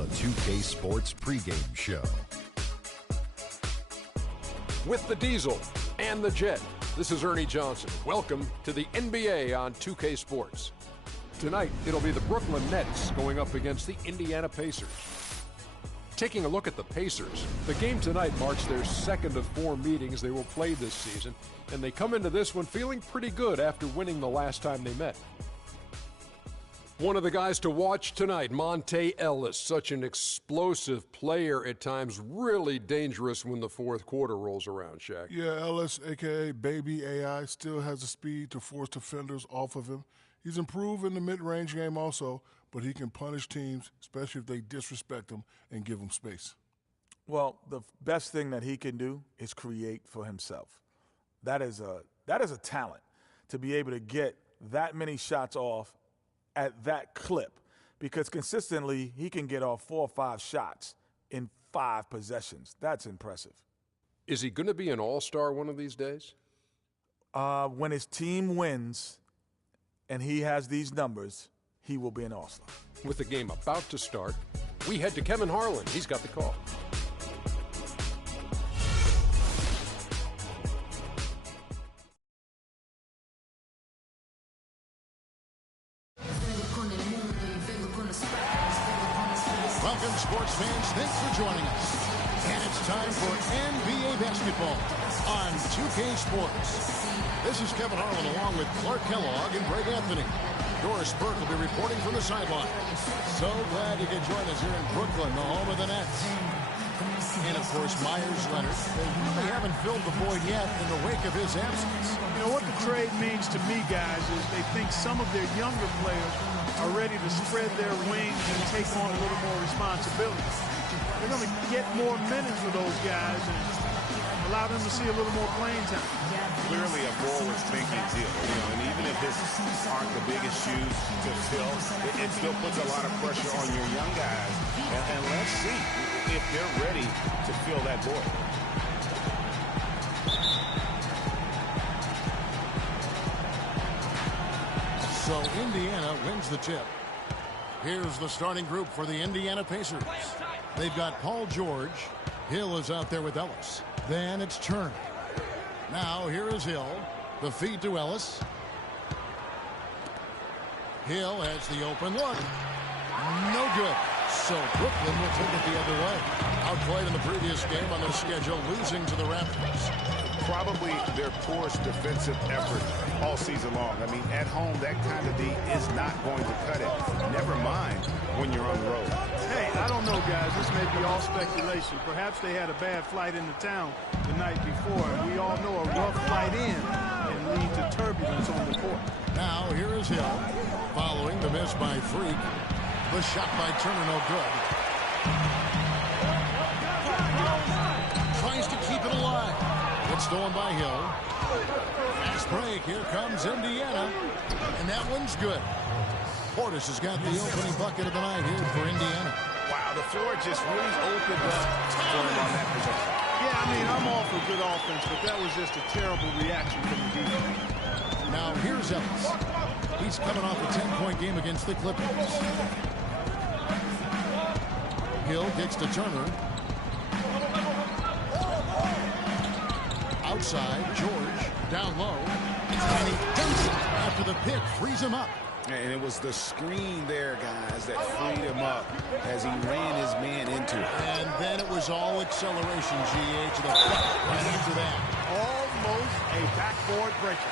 The 2K Sports pregame show. With the Diesel and the Jet, this is Ernie Johnson. Welcome to the NBA on 2K Sports. Tonight, it'll be the Brooklyn Nets going up against the Indiana Pacers. Taking a look at the Pacers, the game tonight marks their second of 4 meetings they will play this season, and they come into this one feeling pretty good after winning the last time they met. One of the guys to watch tonight, Monte Ellis, such an explosive player at times, really dangerous when the fourth quarter rolls around, Shaq. Yeah, Ellis, a.k.a. Baby AI, still has the speed to force defenders off of him. He's improved in the mid-range game also, but he can punish teams, especially if they disrespect him and give him space. Well, the best thing that he can do is create for himself. That is a talent, to be able to get that many shots off at that clip, because consistently he can get off 4 or 5 shots in 5 possessions. That's impressive. Is he going to be an all-star one of these days? When his team wins and he has these numbers, he will be an all-star. With the game about to start, we head to Kevin Harlan. He's got the call. Welcome, sports fans. Thanks for joining us. And it's time for NBA basketball on 2K Sports. This is Kevin Harlan along with Clark Kellogg and Greg Anthony. Doris Burke will be reporting from the sideline. So glad you could join us here in Brooklyn, the home of the Nets. And, of course, Myers Leonard. They really haven't filled the void yet in the wake of his absence. You know, what the trade means to me, guys, is they think some of their younger players are ready to spread their wings and take on a little more responsibility. They're going to get more minutes for those guys and allow them to see a little more playing time. Clearly a forward-thinking deal, and even if this aren't the biggest shoes to fill, it still puts a lot of pressure on your young guys. And let's see if they're ready to fill that void. So Indiana wins the tip. Here's the starting group for the Indiana Pacers. They've got Paul George. Hill is out there with Ellis. Then it's Turner. Now here is Hill. The feed to Ellis. Hill has the open look. No good. So Brooklyn will take it the other way. Outplayed in the previous game on their schedule, losing to the Raptors. Probably their poorest defensive effort all season long. I mean, at home, that kind of D is not going to cut it. Never mind when you're on the road. Hey, I don't know, guys. This may be all speculation. Perhaps they had a bad flight into town the night before. And we all know a rough flight in can lead to turbulence on the court. Now here is Hill. Following the miss by Freak. The shot by Turner, no good. Tries to keep it alive. It's stolen by Hill. Fast break. Here comes Indiana. And that one's good. Portis has got the opening bucket of the night here for Indiana. Wow, the floor just really opened up for him on that possession. Yeah, I mean, I'm all for good offense, but that was just a terrible reaction from the defense. Now here's Ellis. He's coming off a 10-point game against the Clippers. Hill kicks to Turner. Outside, George down low. And he dumps it after the pick frees him up. And it was the screen there, guys, that freed him up as he ran his man into it. And then it was all acceleration, GA, to the front right after that. Almost a backboard breaker.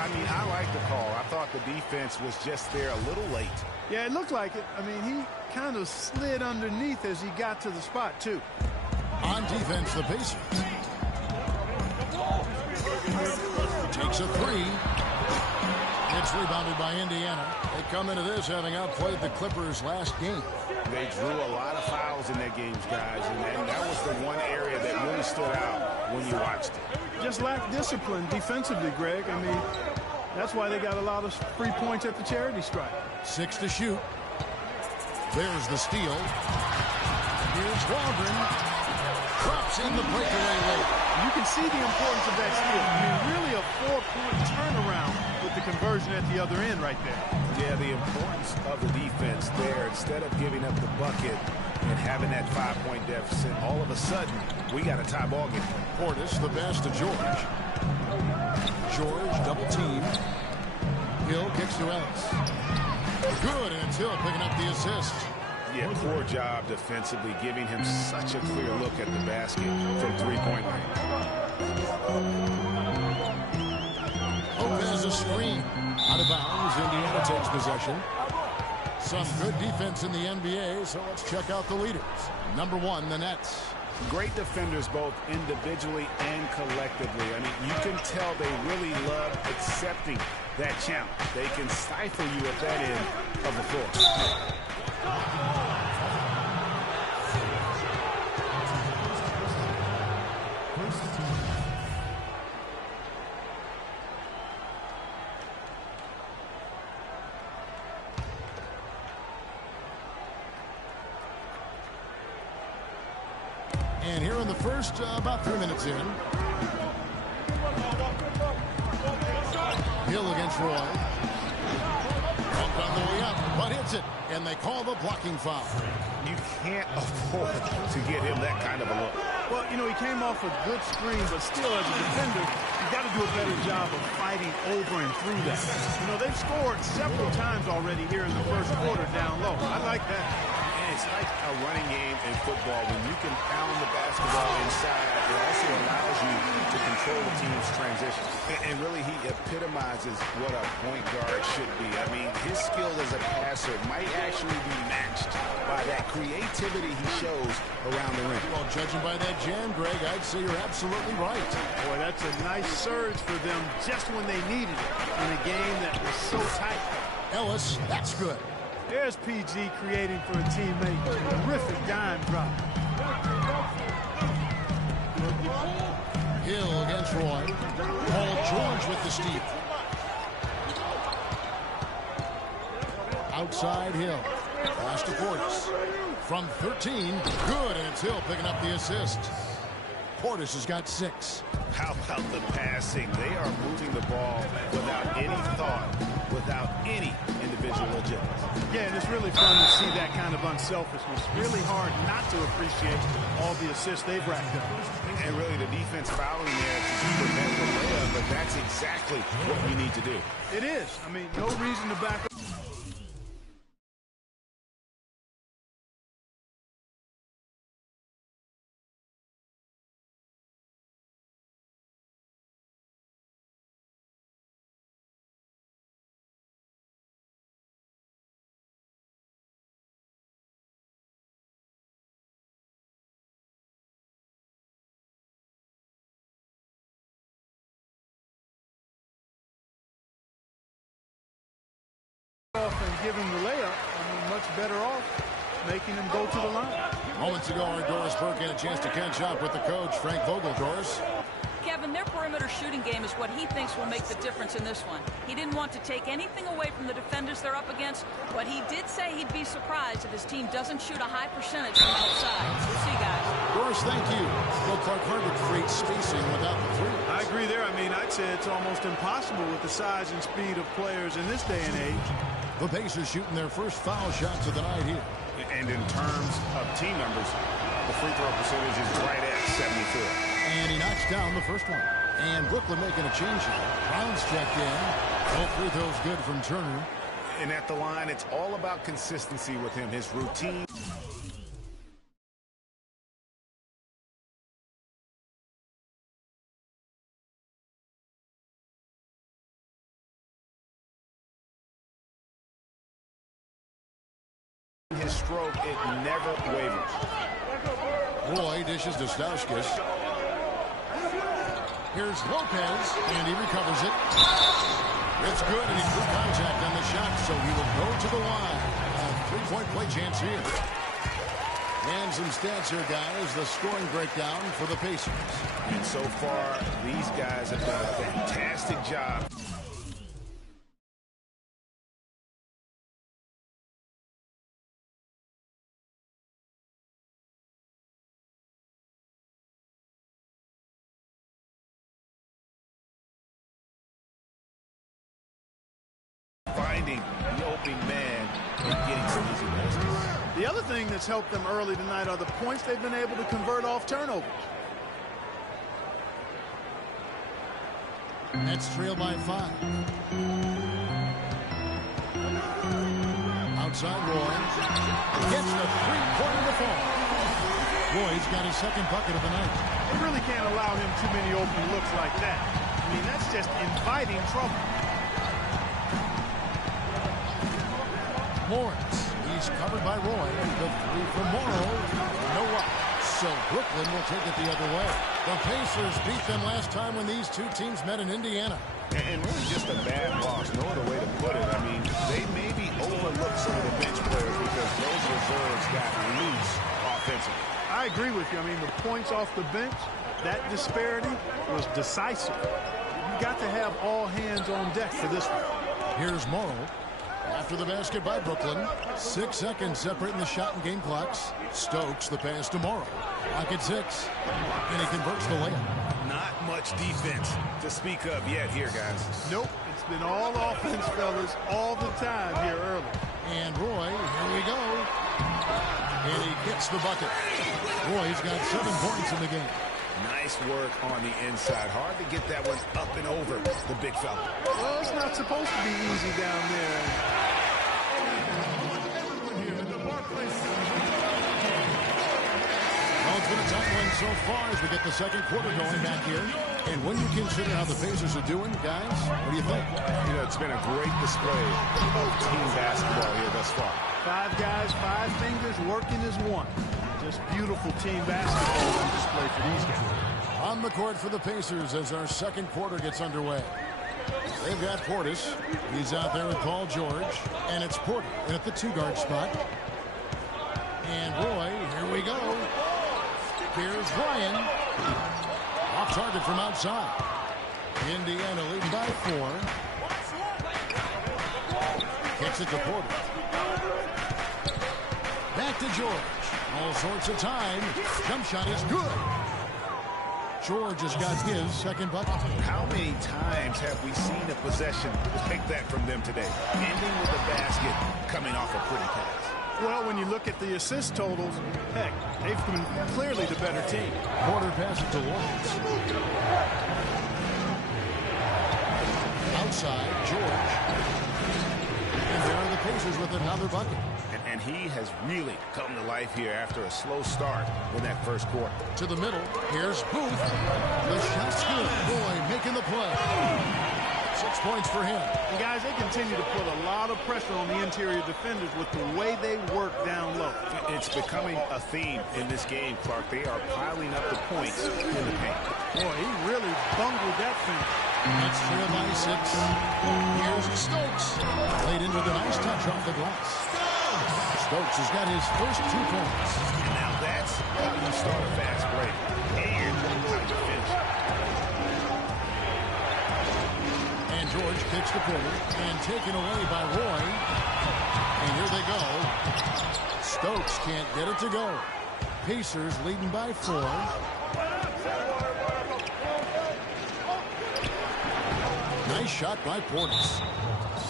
I mean, I like the call. I thought the defense was just there a little late. Yeah, it looked like it. I mean, he kind of slid underneath as he got to the spot, too. On defense, the Pacers. Takes a three. It's rebounded by Indiana. They come into this having outplayed the Clippers last game. They drew a lot of fouls in their games, guys, and that was the one area that really stood out when you watched it. Just lacked discipline defensively, Greg. I mean, that's why they got a lot of free points at the charity stripe. 6 to shoot. There's the steal. Here's Waldron. Drops in the breakaway late. You can see the importance of that steal. I mean, really a 4-point turnaround with the conversion at the other end right there. Yeah, the importance of the defense there. Instead of giving up the bucket and having that 5-point deficit, all of a sudden, we got a tie ball game. Portis, the pass to George. George, double team. Hill kicks to Ellis. Good, and it's Hill picking up the assist. Yeah, poor job defensively, giving him such a clear look at the basket from three-point range. Lopez a screen. Out of bounds, Indiana takes possession. Some good defense in the NBA, so let's check out the leaders. Number 1, the Nets. Great defenders both individually and collectively. I mean, you can tell they really love accepting that challenge. They can stifle you at that end of the floor. And here in the first, about 3 minutes in. Hill against Roy. Bumped on the way up, but hits it. And they call the blocking foul. You can't afford to get him that kind of a look. Well, you know, he came off a good screen, but still, as a defender, you got to do a better job of fighting over and through that. You know, they've scored several times already here in the first quarter down low. I like that. It's like a running game in football. When you can pound the basketball inside, it also allows you to control the team's transition. And really, he epitomizes what a point guard should be. I mean, his skill as a passer might actually be matched by that creativity he shows around the rim. Well, judging by that jam, Greg, I'd say you're absolutely right. Boy, that's a nice surge for them just when they needed it in a game that was so tight. Ellis, that's good. There's PG creating for a teammate. Terrific dime drop. Hill against Roy. Paul George with the steal. Outside Hill. Pass to Portis. From 13, good, and it's Hill picking up the assist. Portis has got 6. How about the passing? They are moving the ball without any thought, without any individual agility. Yeah, and it's really fun to see that kind of unselfishness. Really hard not to appreciate all the assists they've racked up. And really the defense fouling there to prevent the layup, but that's exactly what you need to do. It is. I mean, no reason to back up. And give him the layup, I mean, much better off making him go to the line. Moments ago, our Doris Burke had a chance to catch up with the coach, Frank Vogel. Doris. Kevin, their perimeter shooting game is what he thinks will make the difference in this one. He didn't want to take anything away from the defenders they're up against, but he did say he'd be surprised if his team doesn't shoot a high percentage from outside. We'll see, guys. Doris, thank you. Well, Clark Harvard creates spacing without the three. I agree there. I mean, I'd say it's almost impossible with the size and speed of players in this day and age. The Pacers shooting their first foul shots of the night here. And in terms of team numbers, the free throw percentage is right at 74. And he knocks down the first one. And Brooklyn making a change here. Brown's checked in. All free throws good from Turner. And at the line, it's all about consistency with him. His routine. His stroke, it never wavers. Roy dishes to Stauskas. Here's Lopez, and he recovers it. It's good, and he drew contact on the shot, so he will go to the line. A three-point play chance here. And some stats here, guys. The scoring breakdown for the Pacers. And so far, these guys have done a fantastic job. Finding the opening man and getting some easy baskets. The other thing that's helped them early tonight are the points they've been able to convert off turnovers. Nets trail by 5. Outside Roy. Gets the three-pointer to fall. Roy's got his second bucket of the night. They really can't allow him too many open looks like that. I mean, that's just inviting trouble. Lawrence, he's covered by Roy. The three from Morrow. No up. So Brooklyn will take it the other way. The Pacers beat them last time when these two teams met in Indiana. And really just a bad loss. No other way to put it. I mean, they maybe overlooked some of the bench players because those reserves got loose offensively. I agree with you. I mean, the points off the bench, that disparity was decisive. You've got to have all hands on deck for this one. Here's Morrow. After the basket by Brooklyn. 6 seconds separating the shot and game clocks. Stokes the pass to Morrow. Clock at 6. And he converts the layup. Not much defense to speak of yet here, guys. Nope. It's been all offense, fellas, all the time here early. And Roy, here we go. And he gets the bucket. Roy's got 7 points in the game. Nice work on the inside. Hard to get that one up and over the big fella. Well, it's not supposed to be easy down there. a tight one so far as we get the second quarter going back here. And when you consider how the Pacers are doing, guys, what do you think? You know, it's been a great display of team basketball here thus far. 5 guys, 5 fingers working as one. Just beautiful team basketball on display for these guys. On the court for the Pacers as our second quarter gets underway. They've got Portis. He's out there with Paul George. And it's Porter in at the 2-guard spot. And Roy, here we go. Here's Ryan. Off target from outside. Indiana leading by 4. Kicks it to Porter. Back to George. All sorts of time. Jump shot is good. George has got his second bucket. How many times have we seen a possession like that from them today? Ending with a basket, coming off a pretty pass. Well, when you look at the assist totals, heck, they've been clearly the better team. Porter passes to Lawrence. Outside, George. And there are the Pacers with another bucket. And he has really come to life here after a slow start in that first quarter. To the middle, here's Booth. The shot's good. Boy, making the play. 6 points for him. And guys, they continue to put a lot of pressure on the interior defenders with the way they work down low. It's becoming a theme in this game, Clark. They are piling up the points in the paint. Boy, he really bungled that thing. That's trailed by 6. Here's Stokes. Played in with a nice touch off the glass. Stokes has got his first 2 points. Now that's how you start a fast break. And how you finish. And George kicks to Porter. And taken away by Roy. And here they go. Stokes can't get it to go. Pacers leading by 4. Nice shot by Portis.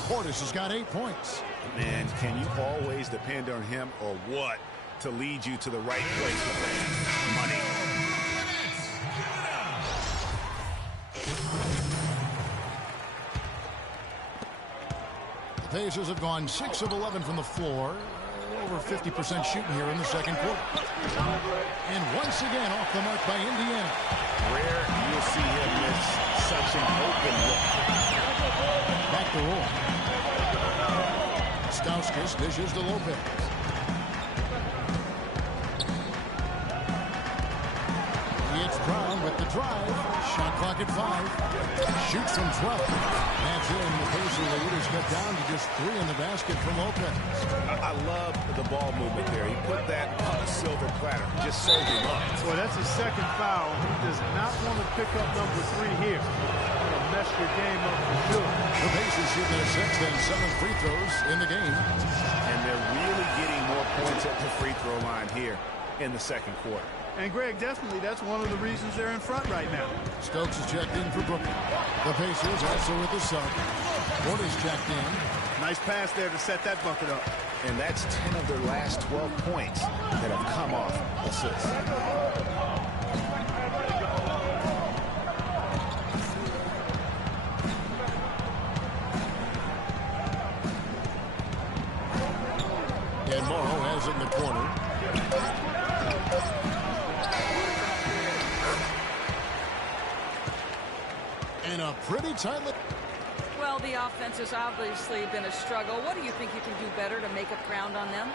Portis has got 8 points. Man, can you always depend on him or what to lead you to the right place with that money? The Pacers have gone 6 of 11 from the floor. Over 50% shooting here in the second quarter. And once again off the mark by Indiana. Rare you'll see him miss such an open look. Back to Roy. Stauskas dishes to Lopez. It's Brown with the drive. Shot clock at 5. Shoots from 12. That's in. The Pacer lead has got down to just 3 in the basket from Lopez. I love the ball movement there. He put that on a silver platter. Just sold him up. Well, that's his second foul. He does not want to pick up number 3 here. It'll mess your game up for sure. The Pacers shoot their 6th and 7th free throws in the game. And they're really getting more points at the free throw line here in the second quarter. And, Greg, definitely that's one of the reasons they're in front right now. Stokes is checked in for Brooklyn. The Pacers also with the sub. Porter's checked in. Nice pass there to set that bucket up. And that's 10 of their last 12 points that have come off assists. And Morrow has it in the corner. And a pretty tight look. Well, the offense has obviously been a struggle. What do you think you can do better to make up ground on them?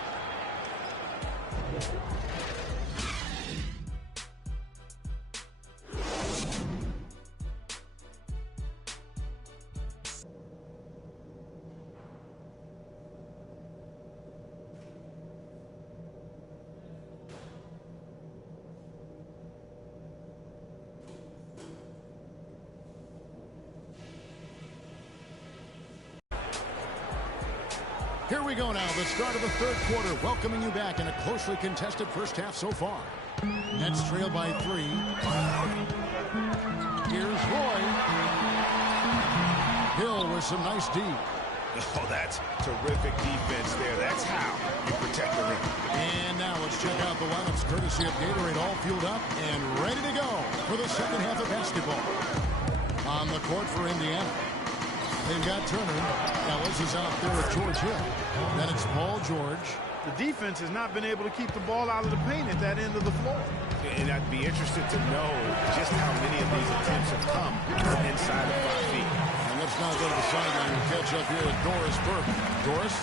Here we go now, the start of the third quarter, welcoming you back in a closely contested first half so far. Nets trail by 3. Here's Roy. Hill with some nice D. Oh, that's terrific defense there. That's how you protect the rim. And now let's check out the lineups courtesy of Gatorade, all fueled up and ready to go for the second half of basketball. On the court for Indiana. They've got Turner. Ellis is out there with George Hill. Then it's Paul George. The defense has not been able to keep the ball out of the paint at that end of the floor. And I'd be interested to know just how many of these attempts have come from inside of 5 feet. And let's now go to the sideline and catch up here with Doris Burke. Doris?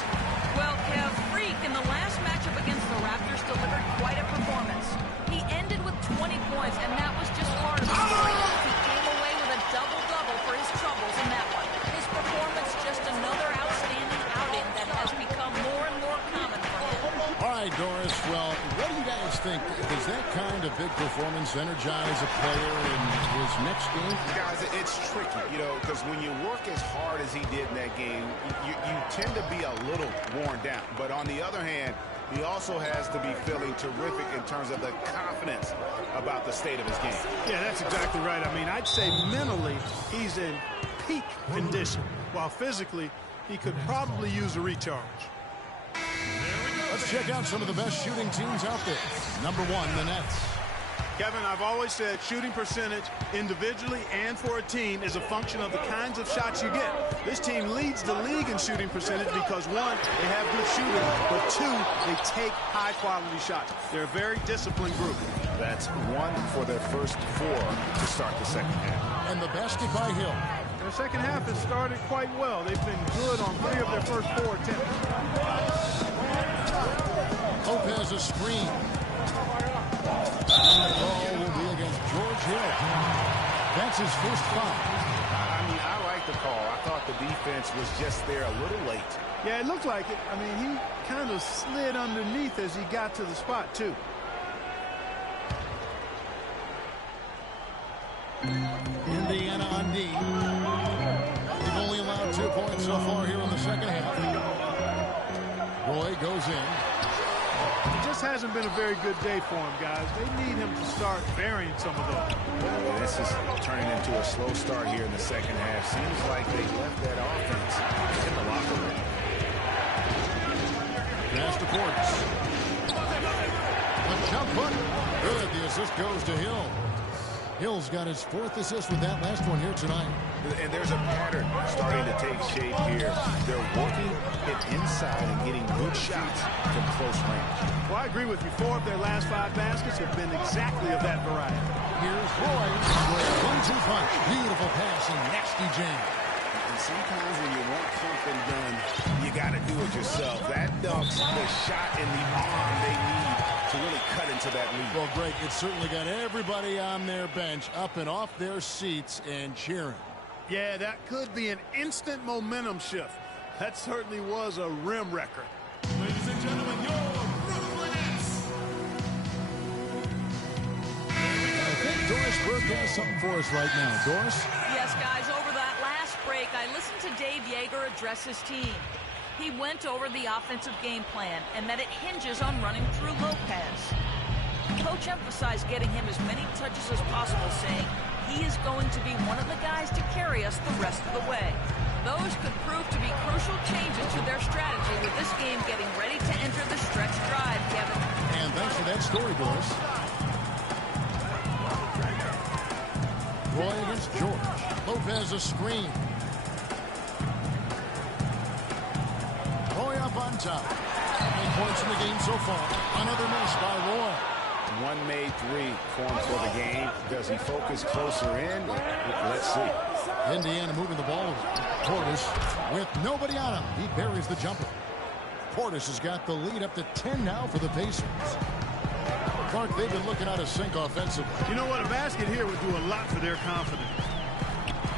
Well, Kev, Freak in the last matchup against the Raptors delivered quite a performance. He ended with 20 points, and that was just part of the story. He came away with a double-double for his troubles in that one. His performance just another outstanding outing that has become more and more common for him. All right, Doris. Well, what do you guys think? Does that kind of big performance energize a player in his next game? Guys, it's tricky, because when you work as hard as he did in that game, you tend to be a little worn down. But on the other hand, he also has to be feeling terrific in terms of the confidence about the state of his game. Yeah, that's exactly right. I mean, I'd say mentally he's in peak condition, while physically he could probably use a recharge. Let's check out some of the best shooting teams out there. Number 1, the Nets. Kevin, I've always said shooting percentage individually and for a team is a function of the kinds of shots you get. This team leads the league in shooting percentage because, 1, they have good shooting, but 2, they take high-quality shots. They're a very disciplined group. That's 1 for their first 4 to start the second half. And the basket by Hill. Their second half has started quite well. They've been good on 3 of their first 4 attempts. Lopez a screen. And the ball will be against George Hill. That's his first foul. I mean, I like the call. I thought the defense was just there a little late. Yeah, it looked like it. I mean, he kind of slid underneath as he got to the spot, too. Indiana on D. They've only allowed 2 points so far here in the second half. Roy goes in. It just hasn't been a very good day for him, guys. They need him to start varying some of those. Well, this is turning into a slow start here in the second half. Seems like they left that offense in the locker room. Pass to Portis. A jump hook. Good. The assist goes to Hill. Hill's got his 4th assist with that last one here tonight. And there's a pattern starting to take shape here. They're working it inside and getting good shots from close range. Well, I agree with you. 4 of their last 5 baskets have been exactly of that variety. Here's Roy with a 1-2 punch. Beautiful pass and nasty jam. And sometimes when you want something done, you got to do it yourself. That dunk's the shot in the arm they need to really cut into that lead. Well, Greg, it certainly got everybody on their bench up and off their seats and cheering. Yeah, that could be an instant momentum shift. That certainly was a rim record. Ladies and gentlemen, your Brooklyn Nets. I think Doris Burke has something for us right now. Doris? Yes, guys, over that last break, I listened to Dave Yeager address his team. He went over the offensive game plan and that it hinges on running through Lopez. Coach emphasized getting him as many touches as possible, saying he is going to be one of the guys to carry us the rest of the way. Those could prove to be crucial changes to their strategy with this game getting ready to enter the stretch drive, Kevin. And thanks for that story, Doris. Roy against George. Lopez a screen. Roy up on top. 9 points in the game so far. Another miss by Roy. 1 made 3 for him for the game. Does he focus closer in? Let's see. Indiana moving the ball. Portis with nobody on him. He buries the jumper. Portis has got the lead up to 10 now for the Pacers. Clark, they've been looking out of sync offensively. You know what? A basket here would do a lot for their confidence.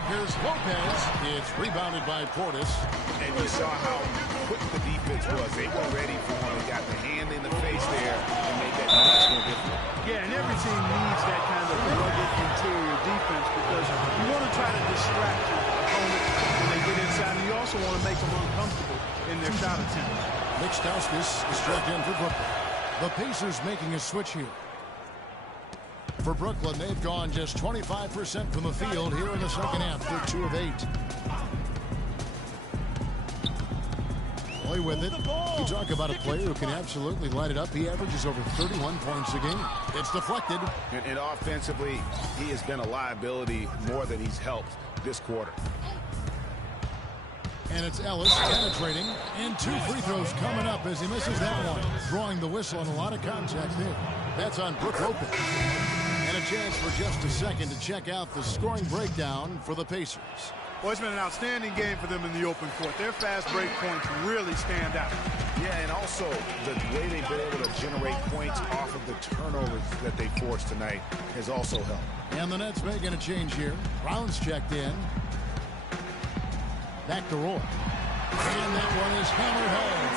Here's Lopez. It's rebounded by Portis. And you saw how quick the defense was. They were ready for him and got the hand in the face there and made that much more difficult. Yeah, and every team needs that kind of rugged interior defense because you want to try to distract your opponent when they get inside, and you also want to make them uncomfortable in their shot attempt. Nick Stauskas is struck in for Brooklyn. The Pacers making a switch here. For Brooklyn, they've gone just 25% from the field here in the second half. They're 2 of 8. Roy with it. You talk about a player who can absolutely light it up. He averages over 31 points a game. It's deflected. And offensively, he has been a liability more than he's helped this quarter. And it's Ellis penetrating. And 2 free throws coming up as he misses that one. Drawing the whistle on a lot of contact there. That's on Brook Lopez. And a chance for just a second to check out the scoring breakdown for the Pacers. Well, it's been an outstanding game for them in the open court. Their fast break points really stand out. Yeah, and also the way they've been able to generate points off of the turnovers that they forced tonight has also helped. And the Nets making a change here. Brown's checked in. Back to Roy. And that one is hammered home.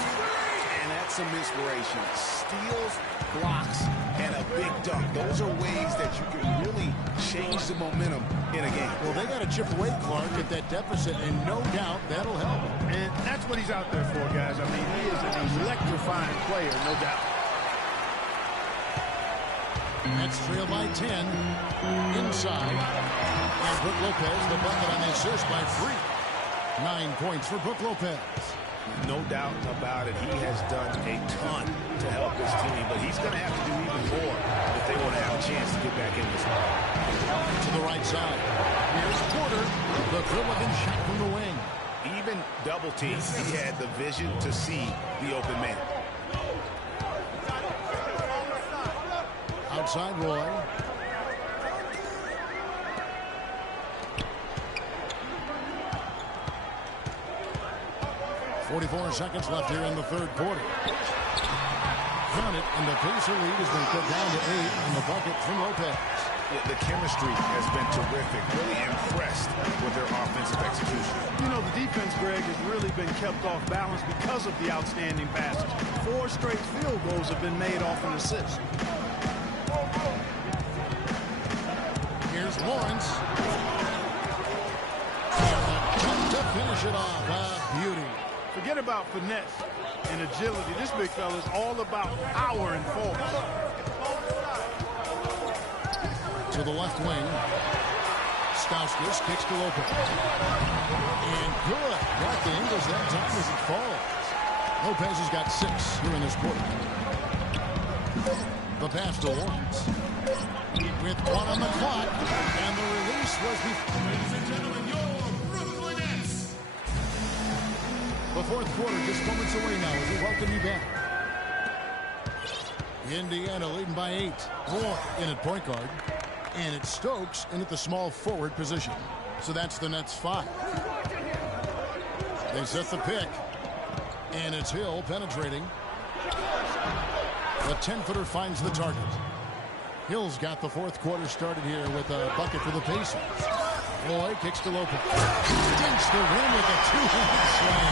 And that's some inspiration. Steals, blocks, and a big dunk. Those are ways that you can really change the momentum in a game. Well, they got to chip away, Clark, at that deficit, and no doubt that'll help. And that's what he's out there for, guys. I mean, he is an electrifying player, no doubt. Nets trail by 10. Inside. And Brook Lopez, the bucket on the assist by 3. 9 points for Brook Lopez. No doubt about it. He has done a ton to help his team, but he's going to have to do even more if they want to have a chance to get back in this one. To the right side. Here's Porter. The Philligan shot from the wing. Even double team, he had the vision to see the open man. Outside Roy. 44 seconds left here in the third quarter. Count it, and the Pacer lead has been cut down to 8 on the bucket from Lopez. The chemistry has been terrific. Really impressed with their offensive execution. You know, the defense, Greg, has really been kept off balance because of the outstanding passes. 4 straight field goals have been made off an assist. Here's Lawrence. And to finish it off. Beauty. Forget about finesse and agility. This big fella is all about power and force. To the left wing. Stauskas kicks to Lopez. And good. Got the angles that time as it falls. Lopez has got 6 here in this quarter. The pass to Lawrence. With 1 on the clock. And the release was before. Ladies and gentlemen, your Brooklyn Nets. The fourth quarter just moments away now as we welcome you back. Indiana leading by 8. Roy in at point guard. And it's Stokes in at the small forward position. So that's the Nets 5. They set the pick. And it's Hill penetrating. The 10-footer finds the target. Hill's got the fourth quarter started here with a bucket for the Pacers. Roy kicks to Lopez. Dinks the rim with a 2-hand slam.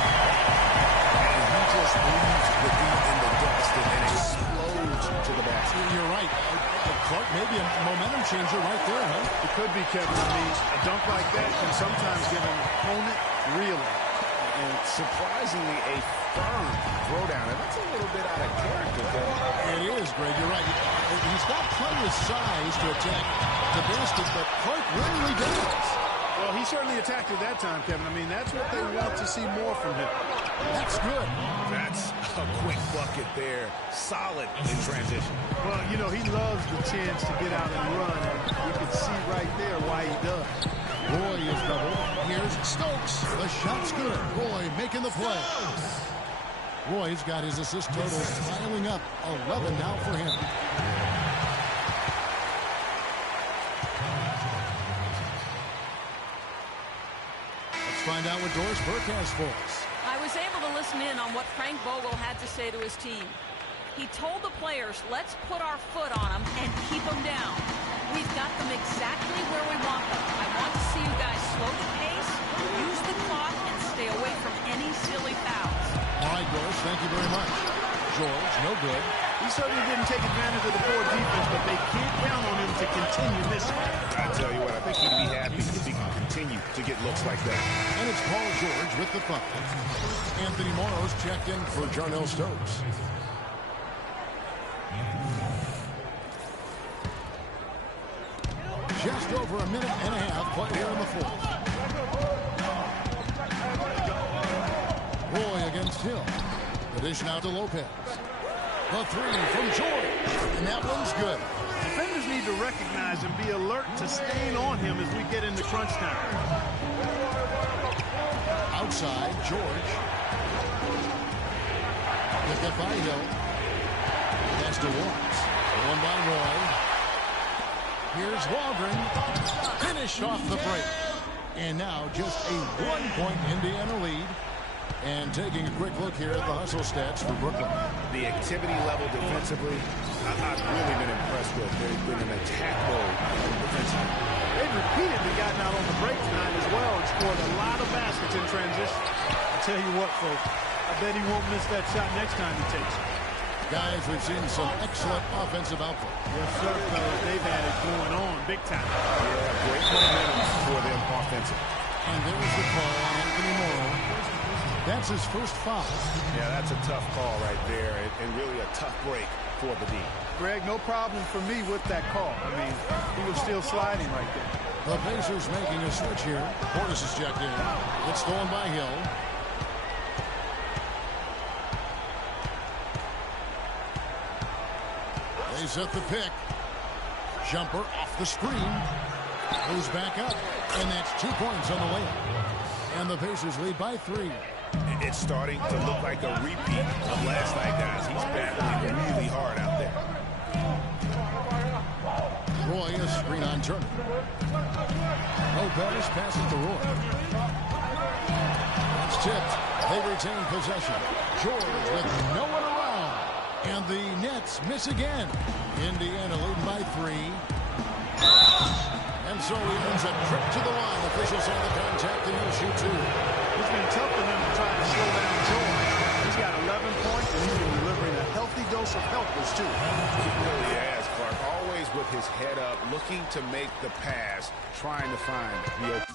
And he just leaves the beat in the dust and then explodes to the basket. You're right. Clark, maybe a momentum changer right there, huh? It could be, Kevin. I mean, a dunk like that can sometimes get an opponent reeling. And surprisingly, a firm throwdown. And that's a little bit out of character, Kevin. It is, Greg. You're right. He's got plenty of size to attack the basket, but Clark rarely does. Well, he certainly attacked it that time, Kevin. I mean, that's what they want to see more from him. That's good. That's a quick bucket there. Solid in transition. Well, you know, he loves the chance to get out and run, and you can see right there why he does. Roy is doubled. Here's Stokes. The shot's good. Roy making the play. Roy's got his assist totals piling up. 11 now for him. Let's find out what Doris Burke has for us. I was able to listen in on what Frank Vogel had to say to his team. He told the players, let's put our foot on them and keep them down. We've got them exactly where we want them. I want to see you guys slow the pace, use the clock, and stay away from any silly fouls. All right, Doris, thank you very much. George, no good. He certainly didn't take advantage of the poor defense, but they can't count on him to continue missing. I tell you what, I think he'd be happy if he can continue to get looks like that. And it's Paul George with the puck. Anthony Morrow's checked in for Jarnell Stokes. Just over a minute and a half played here in the fourth. Roy against Hill. The dish now to Lopez. The 3 from George. And that one's good. Defenders need to recognize and be alert to staying on him as we get into crunch time. Outside, George. Picked up by Hill. Pass to Lawrence. One by Roy. Here's Waldron. Finished off the break. And now just a 1-point Indiana lead. And taking a quick look here at the hustle stats for Brooklyn. The activity level defensively, I've really been impressed with. There's been an attack mode defensively. They've repeatedly gotten out on the break tonight as well and scored a lot of baskets in transition. I tell you what, folks, I bet he won't miss that shot next time he takes it. Guys, we've seen some excellent offensive output. Yes, sir, fellas. They've had it going on big time. Yeah, great momentum for them offensively. And there was the call on Anthony Morrow. That's his first foul. Yeah, that's a tough call right there, and really a tough break for the D. Greg, no problem for me with that call. I mean, he was still sliding right there. The Pacers making a switch here. Portis is checked in. It's stolen by Hill. They set the pick. Jumper off the screen. Goes back up. And that's 2 points on the layup. And the Pacers lead by 3. It's starting to look like a repeat of last night, guys. He's battling really hard out there. Roy, a screen on Turner. Lopez passes to Roy. It's tipped. They retain possession. George with no one around. And the Nets miss again. Indiana leading by 3. And so he ends a trip to the line. Officials on the contact, and he'll shoot 2. It's been tough for them to try to slow down George. He's got 11 points, and he's been delivering a healthy dose of helpers, too. He really has, Clark. Always with his head up, looking to make the pass, trying to find the open.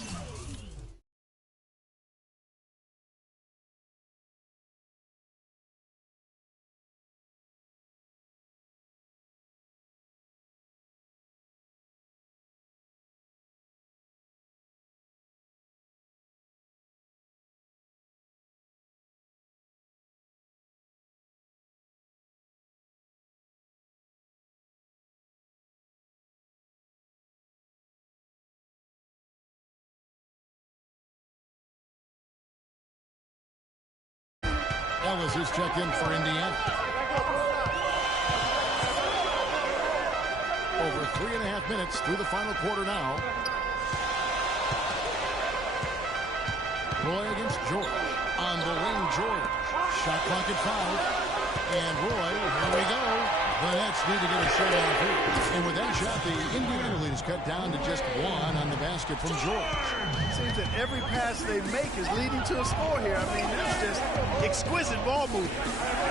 Ellis is checked in for Indiana. Over 3.5 minutes through the final quarter now. Roy against George. On the wing, George. Shot clock at 5. And Roy, here we go. The Nets need to get a shot out here. And with that shot, the Indiana lead is cut down to just 1 on the basket from George. It seems that every pass they make is leading to a score here. I mean, that's just exquisite ball movement.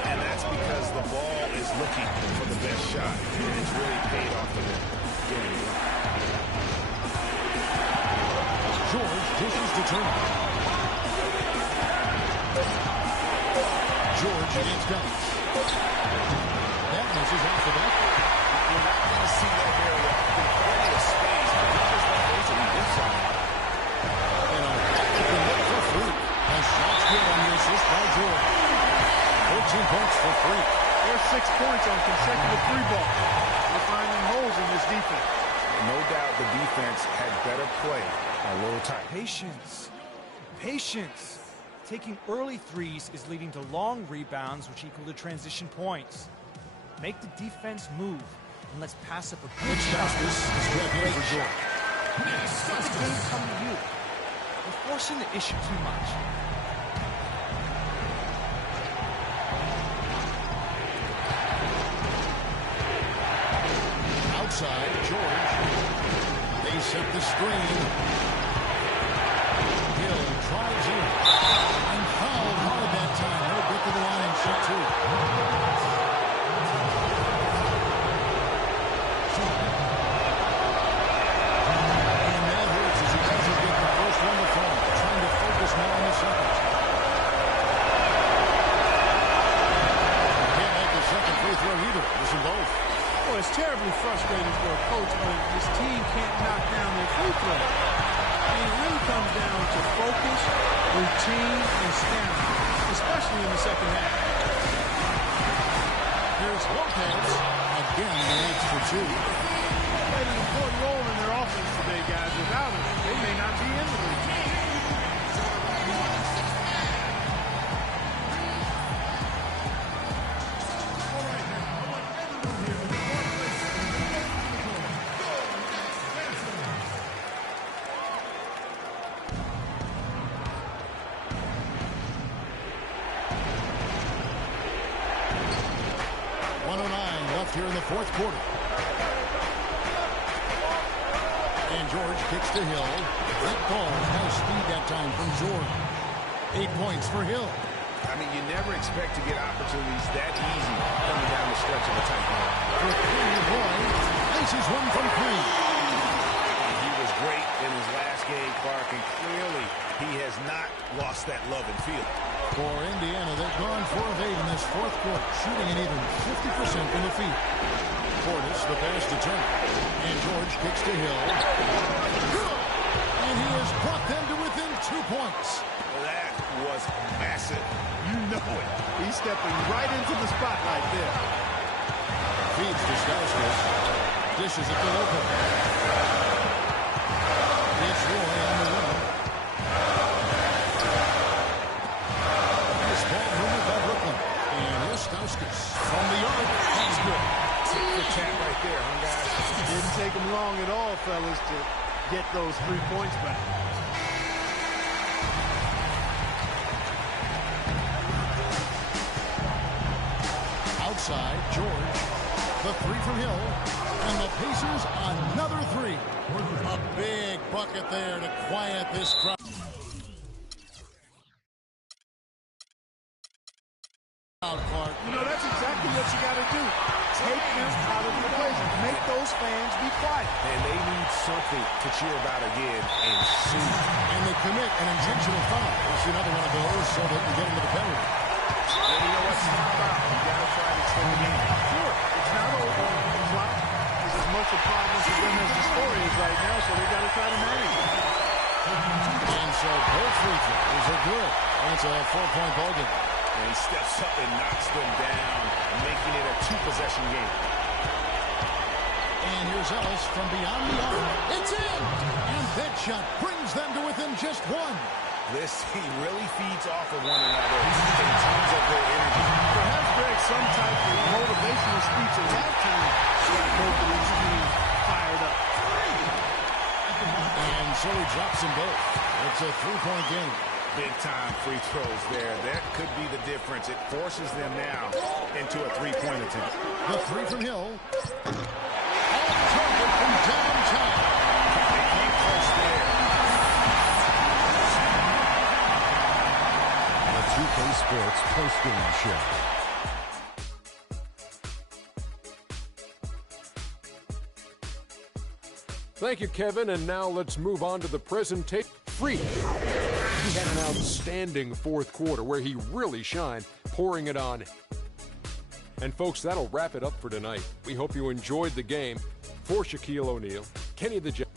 And that's because the ball is looking for the best shot. And it's really paid off for them during the run. George dishes to Turner. George against Ellis. That misses off the back. You're not going to see that very often. Plenty of space, but he just went easily inside. And a open look for free. A shot's good on the assist by George. 14 points for free. There's 6 points on consecutive free balls. They're finding holes in this defense. No doubt the defense had better play a little tight. Patience. Patience. Taking early threes is leading to long rebounds, which equal to transition points. Make the defense move, and let's pass up a good shot. This is great for George. Let the game come to you. You're forcing the issue too much. Outside, George. They set the screen. Hill drives in. And fouled hard that time. He'll get to the line and shoot 2. And that hurts as he doesn't get the first one to fall. Trying to focus now on the second. Can't make the second free throw either. Listen both. Well, it's terribly frustrating for a coach when his team can't knock down their free throw. I mean, it really comes down to focus, routine, and stamina, especially in the second half. Here's Lopez. Again, the Nets for 2. They played an important role in their offense today, guys. Without it, they may not be in the league. fourth quarter. And George kicks to Hill. That ball has speed that time from George. 8 points for Hill. I mean, you never expect to get opportunities that easy coming down the stretch of a tight game. For three, Roy ices one from three. He was great in his last game, Clark, and clearly he has not lost that love and feel. For Indiana, they've gone 4 of 8 in this fourth quarter, shooting an even 50% from the field. Portis, the pass to Turner. And George kicks to Hill. And he has brought them to within 2 points. That was massive. You know it. He's stepping right into the spotlight there. Feeds to Stauskas. Dishes it to Lopez. It's Roy on the run. Nice ball movement by Brooklyn. And here's Stauskas from the arc. He's good. Good tap right there, huh, guys? Didn't take him long at all, fellas, to get those 3 points back. Outside, George. The three from Hill. And the Pacers another three. A big bucket there to quiet this crowd. Clark. You know, that's exactly what you got to do. Take them out of the equation. Make those fans be quiet. And they need something to cheer about again and soon. And they commit an intentional foul. It's another one of those so they can get into the penalty. And you know what's not about? You got to try to extend the game. Sure, it's not over. The clock is as much a problem for them as the score is right now, so they got to try to manage it. And so both free throws are good. And it's a 4-point ball game. And he steps up and knocks them down, making it a 2-possession game. And here's Ellis from beyond the arc. It's in! And that shot brings them to within just one. This team really feeds off of one another in terms of their energy. Perhaps, Greg, some type of motivational speech at halftime got both of these teams fired up. And so he drops them both. It's a 3-point game. Big-time free throws there. That could be the difference. It forces them now into a 3-point attempt. The three from Hill. Off target from downtown. They came close there. The 2K Sports post-game show. Thank you, Kevin. And now let's move on to the presentation. Free. He had an outstanding fourth quarter where he really shined, pouring it on. And folks, that'll wrap it up for tonight. We hope you enjoyed the game. For Shaquille O'Neal, Kenny the Jet.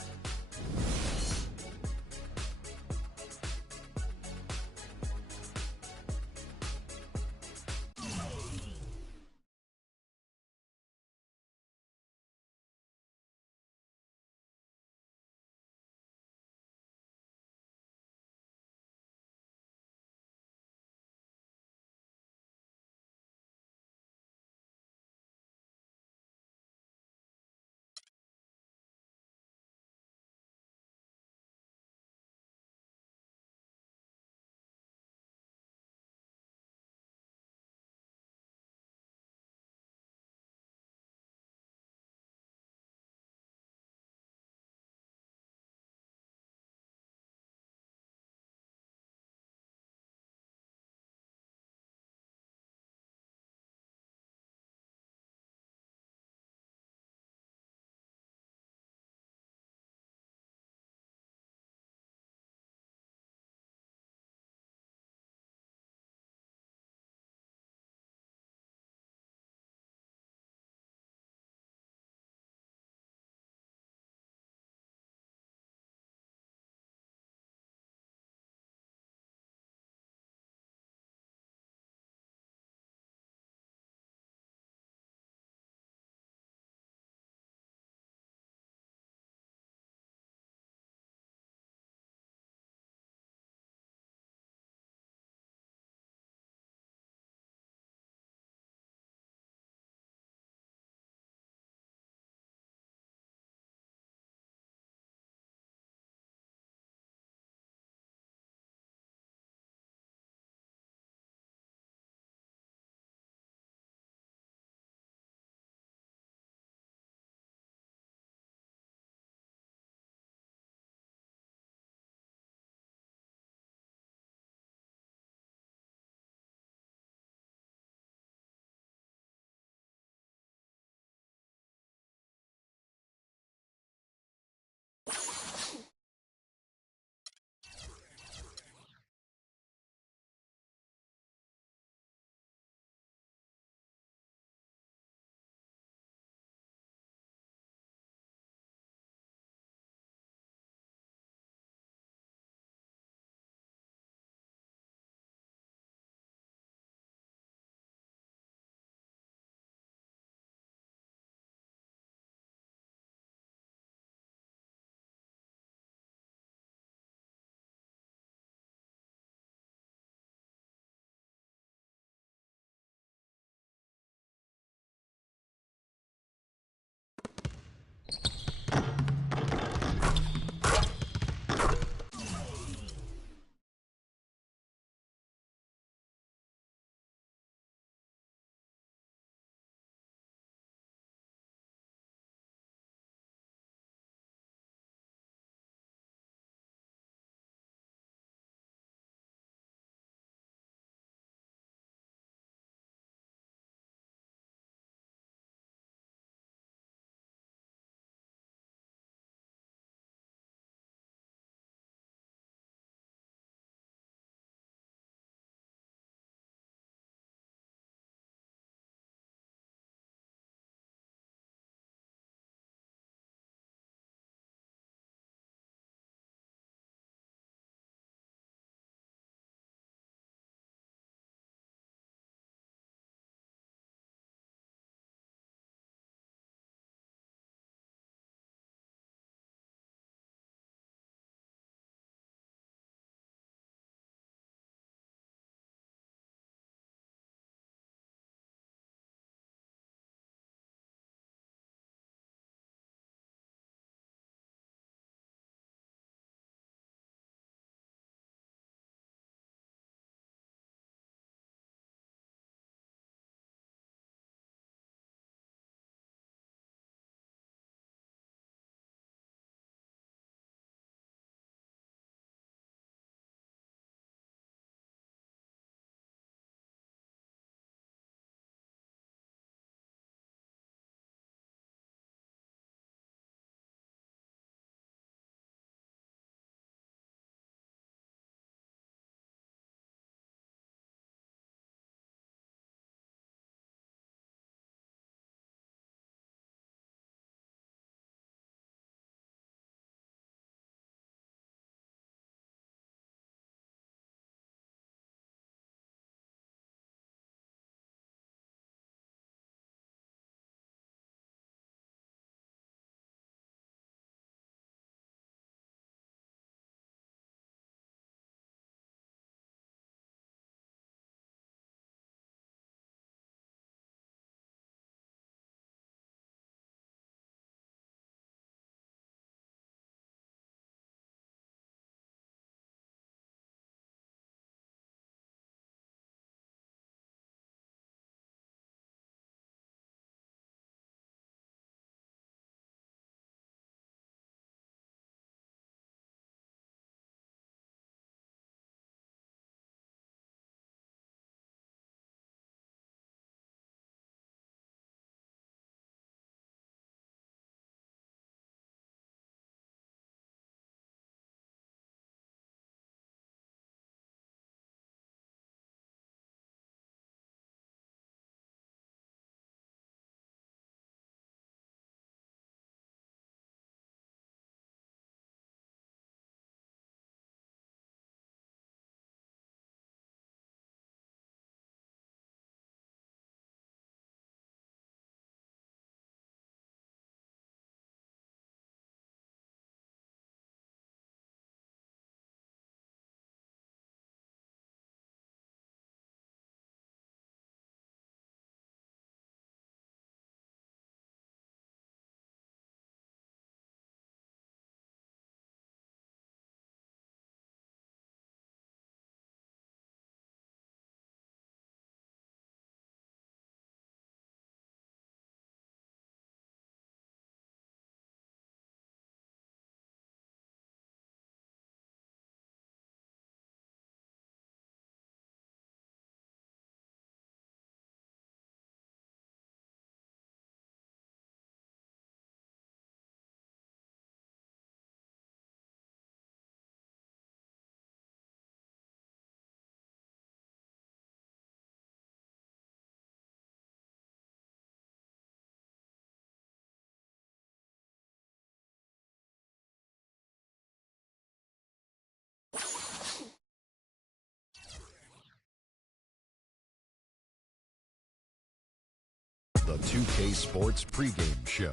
the 2K Sports pregame show.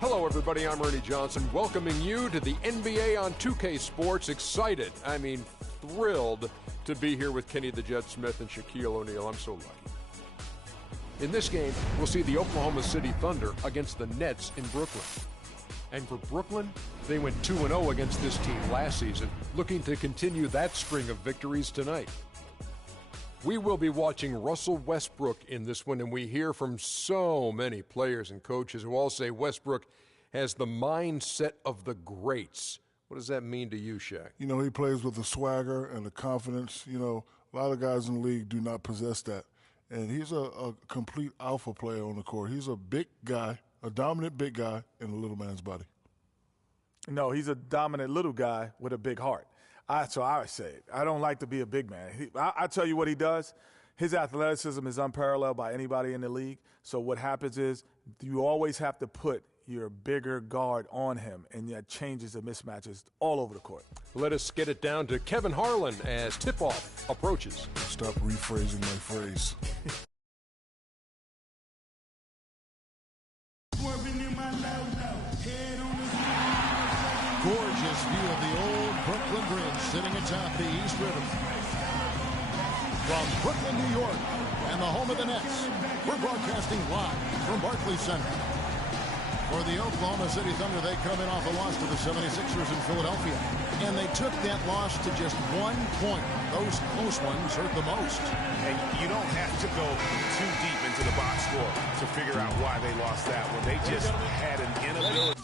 Hello, everybody. I'm Ernie Johnson, welcoming you to the NBA on 2K Sports. Excited, thrilled to be here with Kenny the Jet Smith and Shaquille O'Neal. I'm so lucky. In this game, we'll see the Oklahoma City Thunder against the Nets in Brooklyn. And for Brooklyn, they went 2-0 against this team last season, looking to continue that string of victories tonight. We will be watching Russell Westbrook in this one, and we hear from so many players and coaches who all say Westbrook has the mindset of the greats. What does that mean to you, Shaq? You know, he plays with the swagger and the confidence. You know, a lot of guys in the league do not possess that. And he's a complete alpha player on the court. He's a big guy, a dominant big guy in a little man's body. No, he's a dominant little guy with a big heart. So I would say it. I don't like to be a big man. I tell you what he does. His athleticism is unparalleled by anybody in the league. So what happens is you always have to put your bigger guard on him, and that changes the mismatches all over the court. Let us get it down to Kevin Harlan as tip-off approaches. Stop rephrasing my phrase. Gorgeous view of the old Brooklyn Bridge sitting atop the East River. From Brooklyn, New York, and the home of the Nets, we're broadcasting live from Barclays Center. For the Oklahoma City Thunder, they come in off a loss to the 76ers in Philadelphia. And they took that loss to just 1 point. Those close ones hurt the most. And you don't have to go too deep into the box score to figure out why they lost that one. They just had an inability.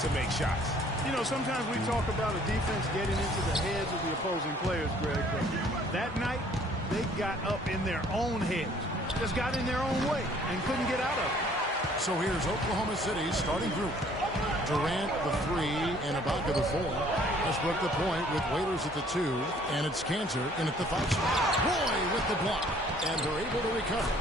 to make shots. You know, sometimes we talk about a defense getting into the heads of the opposing players, Greg, but that night they got up in their own heads, just got in their own way and couldn't get out of it. So here's Oklahoma City's starting group. Durant the 3 and Ibaka the 4. Westbrook the point with Waiters at the 2, and it's Cantor in at the 5 spot. Roy with the block, and they're able to recover.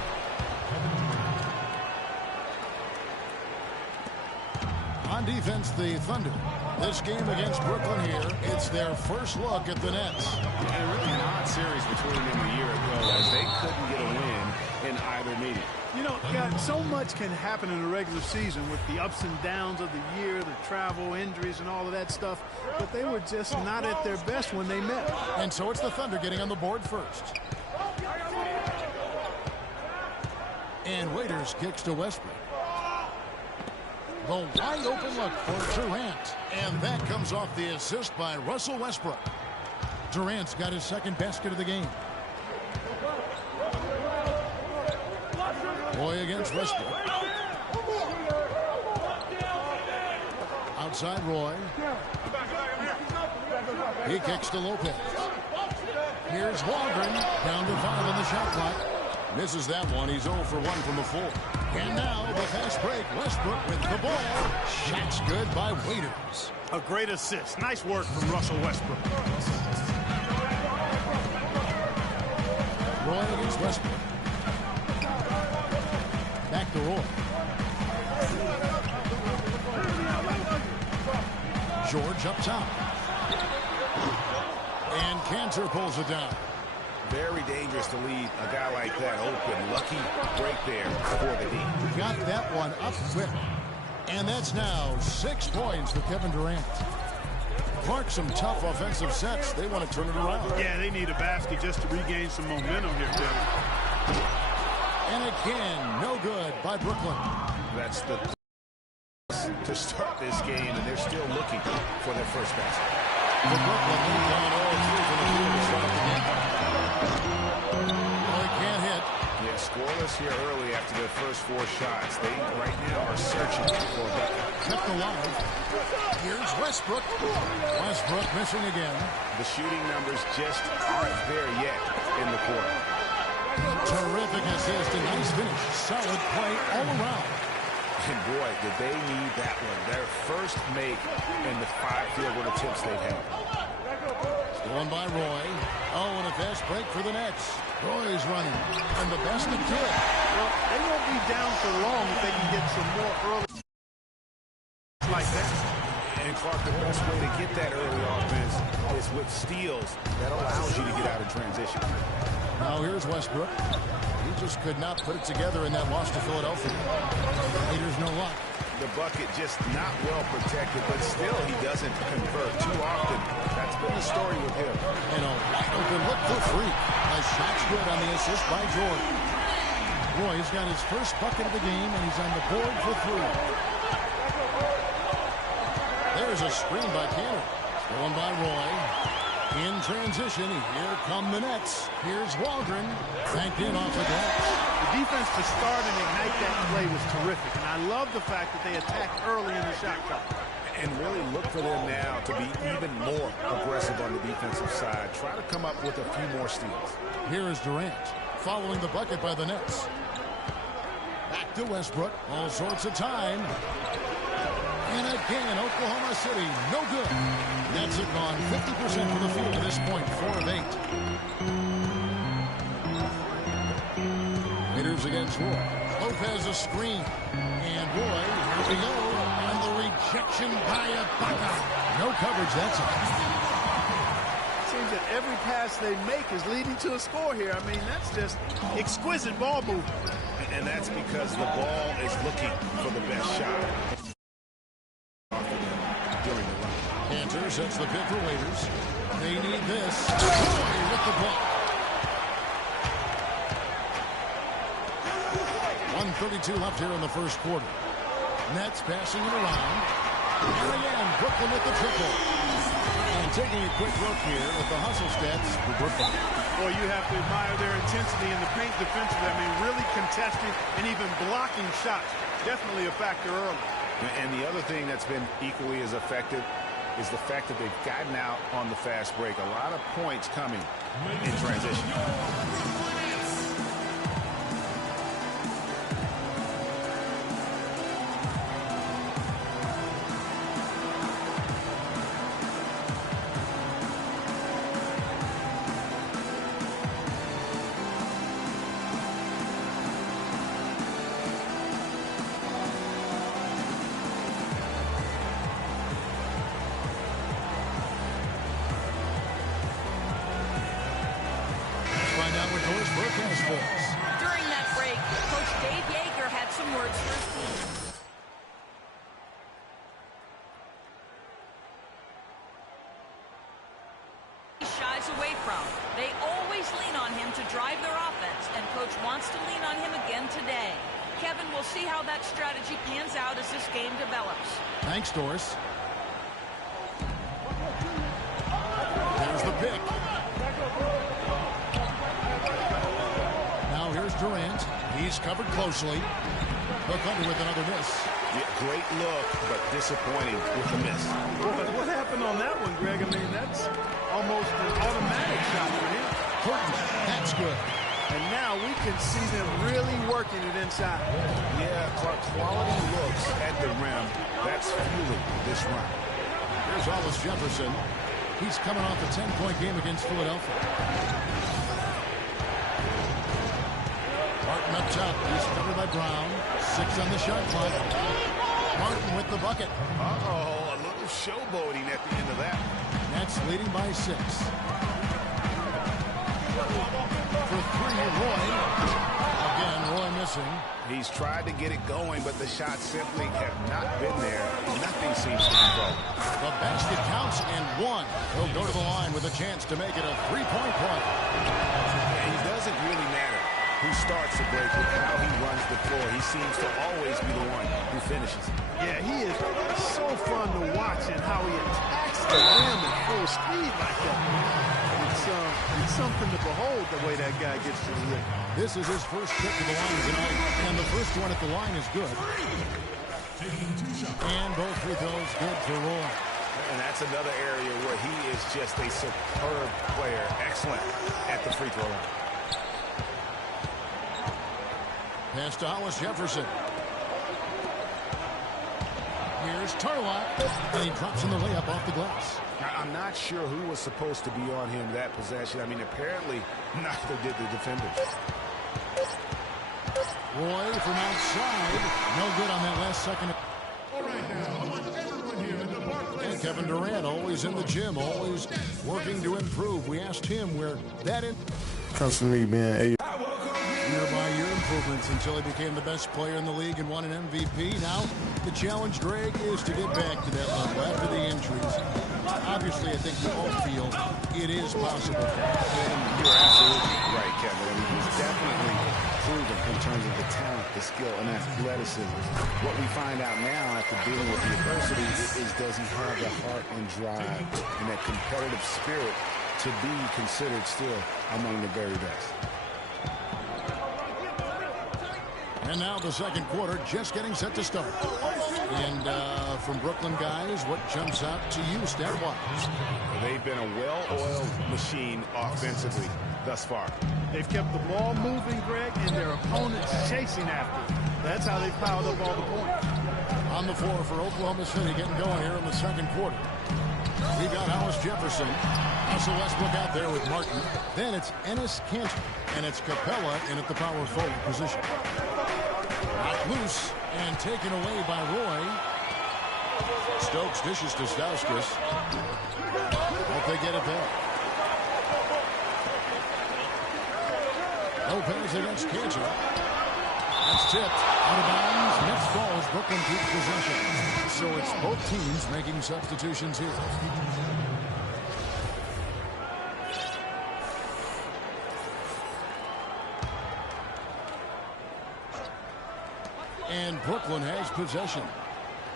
On defense, the Thunder. This game against Brooklyn here, it's their first look at the Nets. And really an odd series between them a year ago as they couldn't get a win in either meeting. You know, God, so much can happen in the regular season with the ups and downs of the year, the travel, injuries, and all of that stuff. But they were just not at their best when they met. And so it's the Thunder getting on the board first. And Waiters kicks to Westbrook. The wide open look for Durant. And that comes off the assist by Russell Westbrook. Durant's got his second basket of the game. Roy against Westbrook. Outside Roy. He kicks to Lopez. Here's Waldron. Down to 5 on the shot clock. Misses that one. He's 0 for 1 from the 4. And now the fast break. Westbrook with the ball. Shot's good by Waiters. A great assist. Nice work from Russell Westbrook. Roy against Westbrook. Back to Roy. George up top. And Cantor pulls it down. Very dangerous to leave a guy like that open. Lucky break there for the D. Got that one up quick. And that's now 6 points for Kevin Durant. Clark, some tough offensive sets. They want to turn it around. Yeah, they need a basket just to regain some momentum here, Kevin. And again, no good by Brooklyn. That's the to start this game, and they're still looking for their first basket. For Brooklyn, they've gone all 3 from the field to start the game. Well, he can't hit. Yeah, scoreless here early after their first 4 shots. They right now are searching for a bucket. Kept alive. Here's Westbrook. Westbrook missing again. The shooting numbers just aren't there yet in the quarter. Terrific assist and nice finish. Solid play all around. And boy, did they need that one. Their first make in the 5 field goal attempts they've had. Going by Roy. Oh, and a fast break for the Nets. Roy's running. And the basket good. Well, they won't be down for long if they can get some more early like that. And Clark, the best way to get that early offense is with steals that allows you to get out of transition. Now here's Westbrook. He just could not put it together in that loss to Philadelphia. Raiders no luck. The bucket just not well protected, but still he doesn't convert too often. That's been the story with him. And a wide open look for 3. A shot's good on the assist by George. Roy's got his first bucket of the game, and he's on the board for 3. There's a screen by Cantor. Going by Roy. In transition, here come the Nets. Here's Waldron. Banked in off the glass. The defense to start and ignite that play was terrific, and I love the fact that they attacked early in the shot clock. And really look for them now to be even more aggressive on the defensive side. Try to come up with a few more steals. Here is Durant following the bucket by the Nets. Back to Westbrook. All sorts of time. And again, Oklahoma City, no good. Nets have gone 50% from the field to this point, 4 of 8. Raiders against Roy. Lopez a screen. And Roy, here we go. And the rejection by Ibaka. No coverage that time. Seems that every pass they make is leading to a score here. I mean, that's just exquisite ball movement. And that's because the ball is looking for the best shot. During the run. Cantor sets the pick for Waiters. They need this. Roy with the block. 1:32 left here in the first quarter. Nets passing it around. And again, Brooklyn with the triple. And taking a quick look here at the hustle stats for Brooklyn. Boy, you have to admire their intensity in the paint defensively. I mean, really contesting and even blocking shots. Definitely a factor early. And the other thing that's been equally as effective is the fact that they've gotten out on the fast break. A lot of points coming in transition. During that break, Coach Dave Yeager had some words for his team. He shies away from. They always lean on him to drive their offense, and Coach wants to lean on him again today. Kevin, we'll see how that strategy pans out as this game develops. Thanks, Doris. There's the pick. Now here's Durant. He's covered closely. Hook under with another miss. Yeah, great look, but disappointing with the miss. What happened on that one, Greg? I mean, that's almost an automatic shot for him. That's good. And now we can see them really working it inside. Yeah, Clark, quality looks at the rim. That's fueling this run. Here's Hollis Jefferson. He's coming off a 10-point game against Philadelphia. Martin up top. He's covered by Brown. 6 on the shot clock. Martin with the bucket. Uh-oh, a little showboating at the end of that. Nets leading by 6. For 3, Roy. Again, Roy missing. He's tried to get it going, but the shots simply have not been there. Nothing seems to be broken. The basket counts and 1. He'll go to the line with a chance to make it a 3-point play. And it doesn't really matter who starts the break with how he runs the floor. He seems to always be the one who finishes. Yeah, he is so fun to watch and how he attacks the rim at full speed like that. It's something to behold the way that guy gets to the rim. This is his first trip to the line tonight, and the first one at the line is good. And both free throws good for Roy. And that's another area where he is just a superb player. Excellent at the free throw line. Pass to Hollis Jefferson. Here's Tarlock, and he drops in the layup off the glass. I'm not sure who was supposed to be on him that possession. I mean, apparently neither did the defenders. Roy from outside. No good on that last second. All right, now, I want everyone here in the Barclays. And Kevin Durant, always in the gym, always working to improve. We asked him where that Comes to me, man. year-by-year improvements until he became the best player in the league and won an MVP. Now, the challenge, Greg, is to get back to that level after the injuries. Obviously, I think we all feel it is possible. And you're absolutely right, Kevin. I mean, he's definitely proven in terms of the talent, the skill, and athleticism. What we find out now after dealing with the adversity is does he have the heart and drive and that competitive spirit to be considered still among the very best. And now the second quarter just getting set to start. And from Brooklyn guys, what jumps out to you stat-wise? They've been a well-oiled machine offensively thus far. They've kept the ball moving, Greg, and their opponents chasing after it. That's how they've piled up all the points. On the floor for Oklahoma City getting going here in the second quarter. We've got Hollis Jefferson. Russell Westbrook out there with Martin. Then it's Enes Kanter, and it's Capella in at the power forward position. Knocked loose and taken away by Roy. Stokes dishes to Stauskas. Hope they get it back. Lopez against Kanter. That's tipped. Out of bounds. Next ball as Brooklyn keeps possession. So it's both teams making substitutions here. And Brooklyn has possession.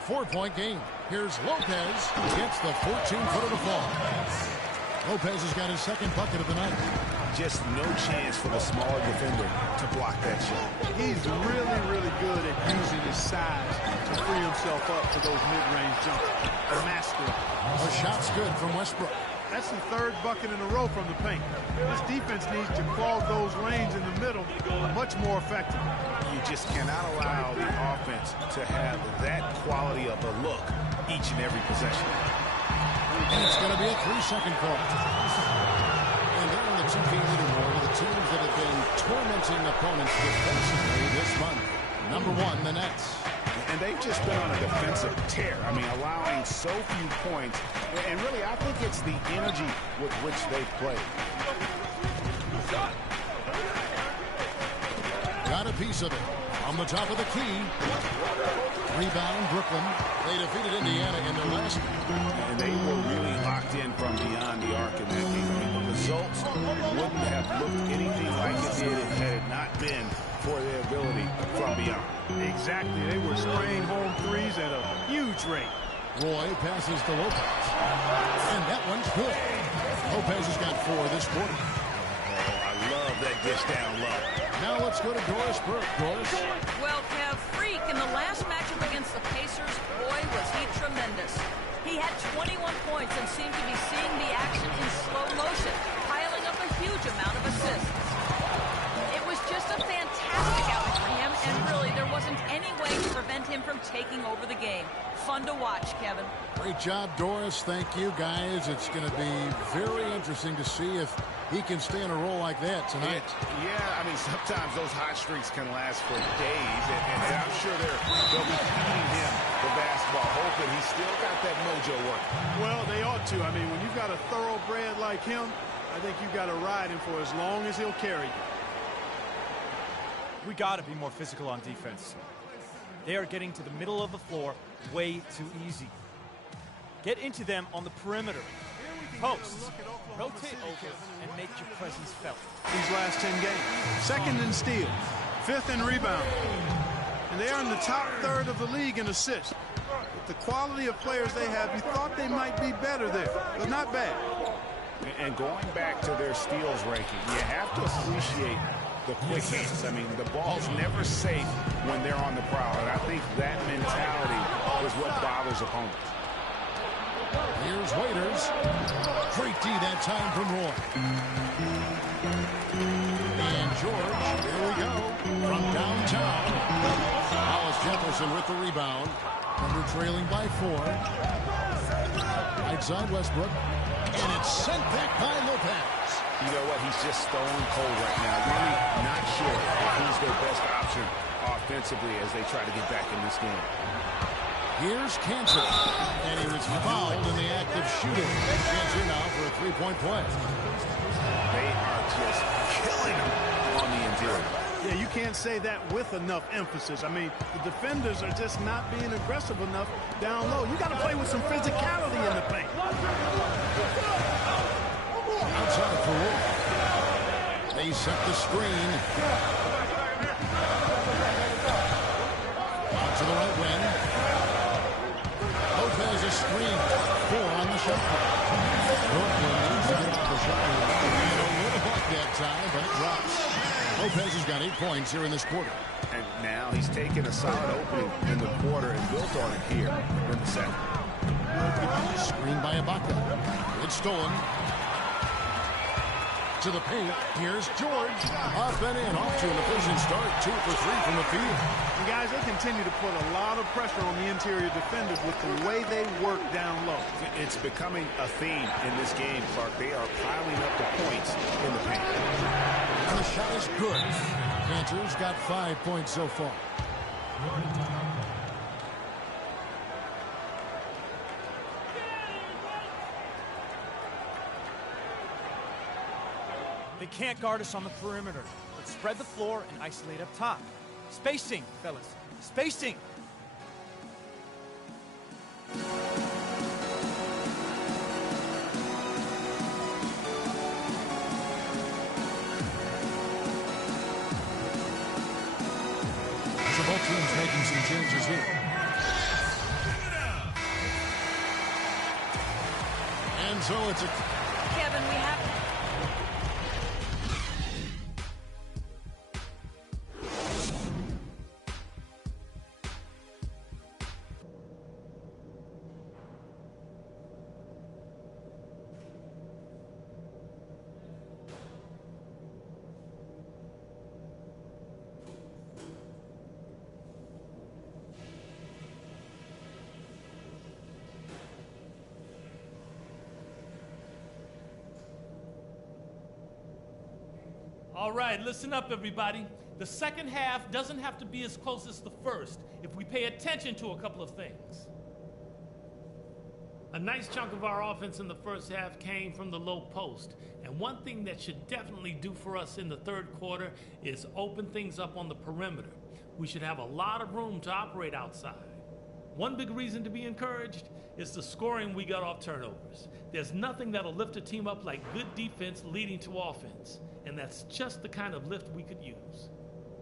4-point game. Here's Lopez. Gets the 14-footer to fall. Lopez has got his second bucket of the night. just no chance for the smaller defender to block that shot. He's really, really good at using his size to free himself up for those mid-range jumpers. A master. The shot's good from Westbrook. That's the third bucket in a row from the paint. This defense needs to clog those lanes in the middle much more effectively. You just cannot allow the offense to have that quality of a look each and every possession. And it's going to be a 3-second call. And they're on the 2K leaderboard of the teams that have been tormenting opponents defensively this month. Number 1, the Nets. And they've just been on a defensive tear. I mean, allowing so few points. And really, I think it's the energy with which they play. Got a piece of it. On the top of the key. Rebound, Brooklyn. They defeated Indiana in their last game. And they were really locked in from beyond the arc in that game. I mean, the results wouldn't have looked anything like it did if it had not been for their ability from beyond. Exactly. They were spraying home threes at a huge rate. Roy passes to Lopez. And that one's good. Lopez has got 4 this quarter. Oh, I love that dish down low. Now let's go to Doris Burke. Doris? Well, Kev, Freak in the last matchup against the Pacers, boy, was he tremendous. He had 21 points and seemed to be seeing the action in slow motion, piling up a huge amount of assists. It was just a fantastic outing for him, and really, there wasn't any way to prevent him from taking over the game. Fun to watch, Kevin. Great job, Doris. Thank you, guys. It's going to be very interesting to see if he can stay in a role like that tonight. Yeah, I mean, sometimes those hot streaks can last for days, and I'm sure they'll be feeding him the basketball, hoping he's still got that mojo working. Well, they ought to. I mean, when you've got a thoroughbred like him, I think you've got to ride him for as long as he'll carry you. We got to be more physical on defense. They are getting to the middle of the floor way too easy. Get into them on the perimeter. Posts. Rotate over and make your presence felt. These last 10 games. Second in steals. 5th in rebound. And they are in the top third of the league in assists. With the quality of players they have, you thought they might be better there, but not bad. And going back to their steals ranking, you have to appreciate the quick hands. I mean, the ball's never safe when they're on the prowl, and I think that mentality is what bothers opponents. Here's Waiters. Great D that time from Roy. And George, here we go, from downtown. Hollis Jefferson with the rebound. Thunder trailing by 4. Right side Westbrook. And it's sent back by Lopez. You know what? He's just stone cold right now. Really not sure if he's their best option offensively as they try to get back in this game. Here's Cantor. And he was fouled in the act of shooting. Cantor now for a 3-point play. They are just killing him on the interior. Yeah, you can't say that with enough emphasis. I mean, the defenders are just not being aggressive enough down low. You got to play with some physicality in the paint. Outside for Roy. They set the screen. Out to the right wing. Lopez is screened. 4 on the shot clock. Brooklyn needs to get off the shot. And a little buck that time, but it drops. Lopez has got 8 points here in this quarter. And now he's taken a solid opening in the quarter and built on it here in the second. Screened by Ibaka. It's stolen. To the paint. Here's George. Up and in. Off to an efficient start. 2 for 3 from the field. And guys, they continue to put a lot of pressure on the interior defenders with the way they work down low. It's becoming a theme in this game, Clark. They are piling up the points in the paint. And the shot is good. Cantor's got 5 points so far. They can't guard us on the perimeter. Let's spread the floor and isolate up top. Spacing, fellas. Spacing. So both teams making some changes here. And so it's a... Kevin, we have... All right, listen up, everybody. The second half doesn't have to be as close as the first if we pay attention to a couple of things. A nice chunk of our offense in the first half came from the low post. And one thing that should definitely do for us in the third quarter is open things up on the perimeter. We should have a lot of room to operate outside. One big reason to be encouraged is the scoring we got off turnovers. There's nothing that'll lift a team up like good defense leading to offense. And that's just the kind of lift we could use.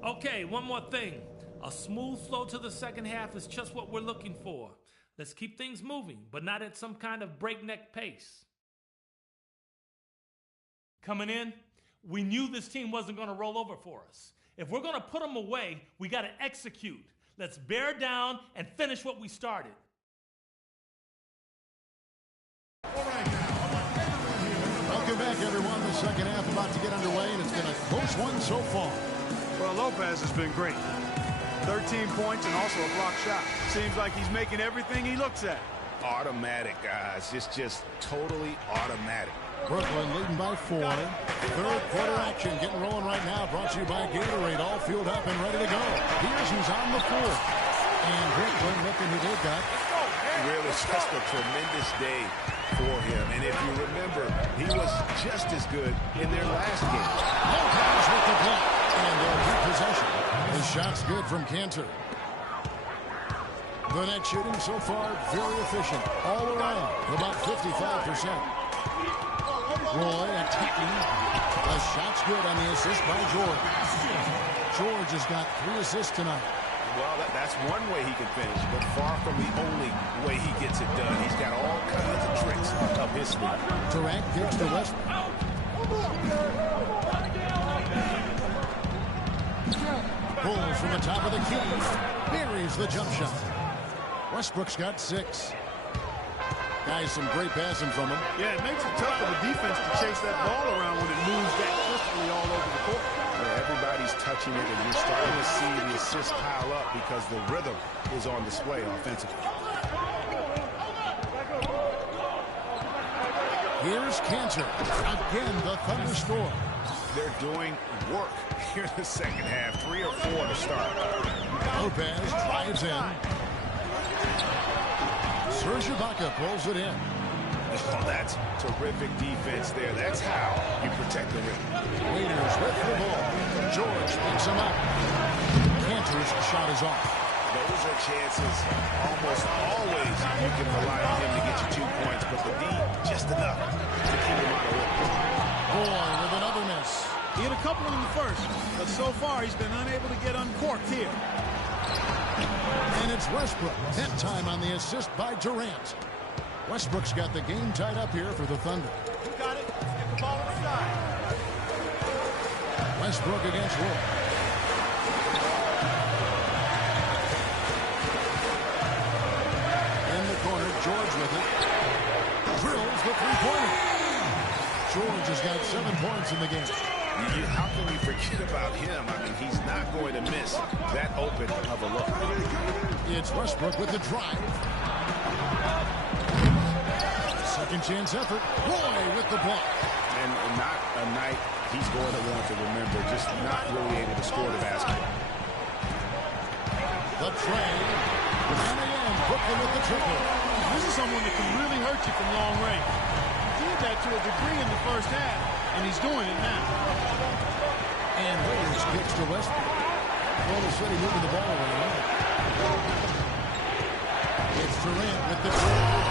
Okay, one more thing. A smooth flow to the second half is just what we're looking for. Let's keep things moving, but not at some kind of breakneck pace. Coming in, we knew this team wasn't going to roll over for us. If we're going to put them away, we got to execute. Let's bear down and finish what we started. Welcome back, everyone. The second half about to get underway, and it's been a close one so far. Well, Lopez has been great. 13 points and also a block shot. Seems like he's making everything he looks at. Automatic, guys. It's just totally automatic. Brooklyn leading by 4. Third quarter action getting rolling right now. Brought to you by Gatorade. All fueled up and ready to go. Here's who's on the floor. And Brooklyn looking who they've got. Really just a tremendous day for him. And if you remember, he was just as good in their last game. Lopez with the block. And they'll keep possession. His shot's good from Cantor. The net shooting so far very efficient. All around, about 55%. Roy attacking. The shot's good on the assist by George. George has got 3 assists tonight. Well, that's one way he can finish, but far from the only way he gets it done. He's got all kinds of tricks up his sleeve. Durant gives to Westbrook. Pulls from the top of the key. Buries the jump shot. Westbrook's got 6. Guys, some great passing from him. Yeah, it makes it tough for the defense to chase that ball around when it moves that crisply all over the court. Yeah, everybody's touching it, and you're starting to see the assists pile up because the rhythm is on display offensively. Here's Cantor. Again, the Thunder score. They're doing work here in the second half. 3 or 4 to start. Lopez drives in. Serge Ibaka pulls it in. Oh, that's terrific defense there. That's how you protect the rim. Waiters with the ball. George picks him up. Cantor's shot is off. Those are chances almost always you can rely on him to get you 2 points, but the D just enough to keep him out of work. Boy with another miss. He had a couple in the first, but so far he's been unable to get uncorked here. And it's Westbrook. That time on the assist by Durant. Westbrook's got the game tied up here for the Thunder. You got it. Get the ball inside. Westbrook against Roy. In the corner, George with it. Drills the three-pointer. George has got 7 points in the game. How can we forget about him? I mean, he's not going to miss that open of a look. It's Westbrook with the drive. Second chance effort. Roy with the block. And not a night he's going to want to remember. Just not really able to score the basketball. The tray. And again, Brooklyn with the triple. This is someone that can really hurt you from long range. He did that to a degree in the first half, and he's doing it now. And Waiters kicks to Westbrook. Golden City moving the ball around. It's Durant with the triple.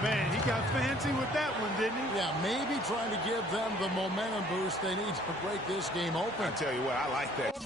Man, he got fancy with that one, didn't he? Yeah, maybe trying to give them the momentum boost they need to break this game open. I tell you what, I like that.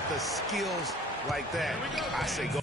got the skills like that, I say go